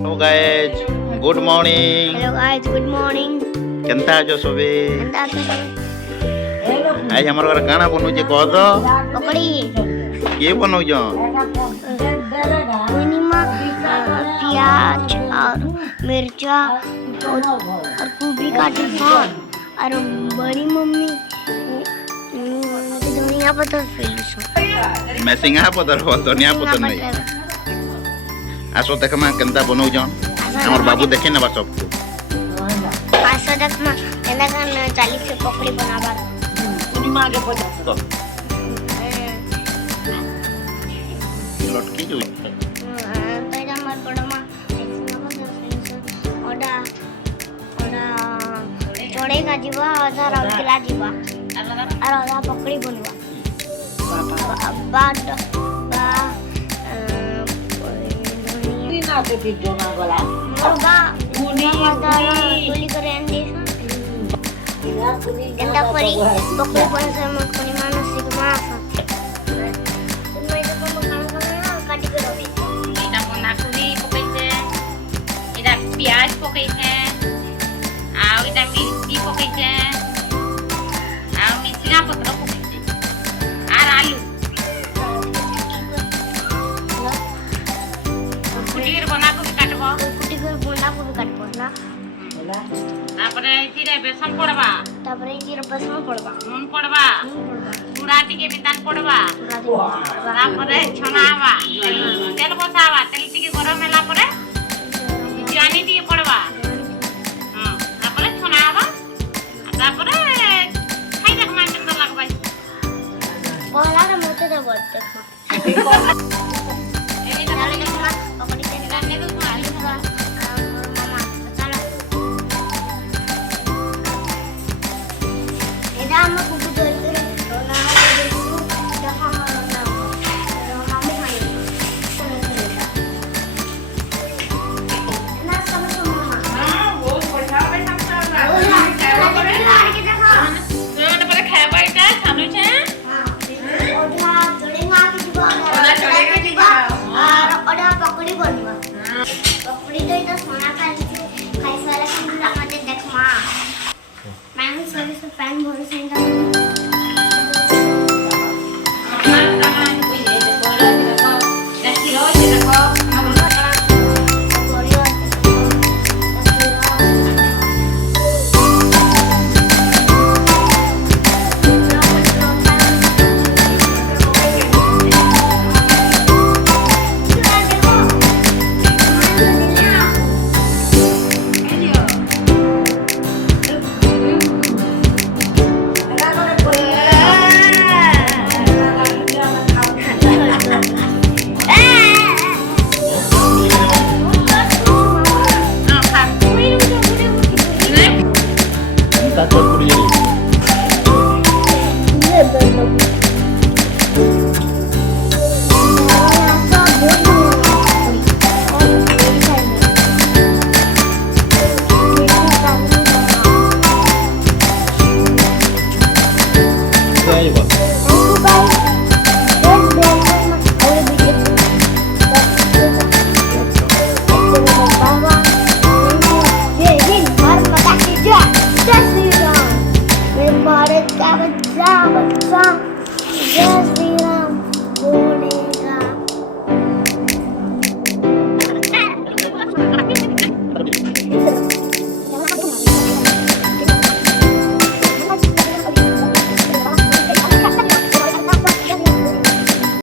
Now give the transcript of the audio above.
Hello guys good morning. Hello guys good morning. केनता जो सोबे केनता छ आज हमर घर गाना बनउ जे कह दो पकड़ी के बनउ जो मिनिमा प्याज और मिर्चा और गोभी काटी और बड़ी मम्मी धनिया पत्ता फिलिसो मैं सिंगा पतर हो धनिया पतर नहीं आसो देखमा केनता बनउ जो हमर बाबू देखे ना सब आसो देखमा केना कन 40 से पकड़ी बनाबा पूर्णिमा के पचास लटकी जो पैदा मत बड़मा ओडा चोड़े का जीवा आधा रौकिला जीवा और आधा पकड़ी बनवा बाद के टिटो ना गला मुर्गा तुली करे अंडे गंदा परी पकड़ी बन से मत कोनी मानस सिगमा तुम्हें तो खाना खाना काटी करो এটা বন্ধাকবি পকাইছে এটা পিয়াজ পকাইছে আর এটা মির্চি পকাইছে আর মিশিনা পত্র পকাইছে আর আলু কুটির বন্ধাকবি কাটব कुटी कर बोला को काटबो ना তারপরে এটিরে বেসন পড়বা তারপরে জিরা বেসন পড়বা নুন পড়বা গুড়া টিকে বিতান পড়বা তারপরে ছনা হবা তেল বসাবা তেল টিকে গরম হেলা পরে জানি দিয়ে পড়বা তারপরে ছনা হবা তারপরে খাই দেখ মান কেমন লাগবে পহলা রে মতে দে বল দেখো এই তাহলে দেখো পকড়ি তে রান্নে তো আলু মামা চলো এটা আমরা কুকু তৈরি করে না দেখো দেখো আমার না মামা খাই না সময় মামা হ্যাঁ ও পয়সা হবে সামনে ও আগে দেখো মানে পরে খাইবা এটা খানুছে ওটা জড়ে না কি দিব ওটা জড়ে না দিব আর ওটা পকড়ি বলবা পকড়ি তো এটা সোনা খাইছে খাইসারা কিন্তু আমাদের দেখ মা मैं सर्विस में पैन भर सेंटा ता तो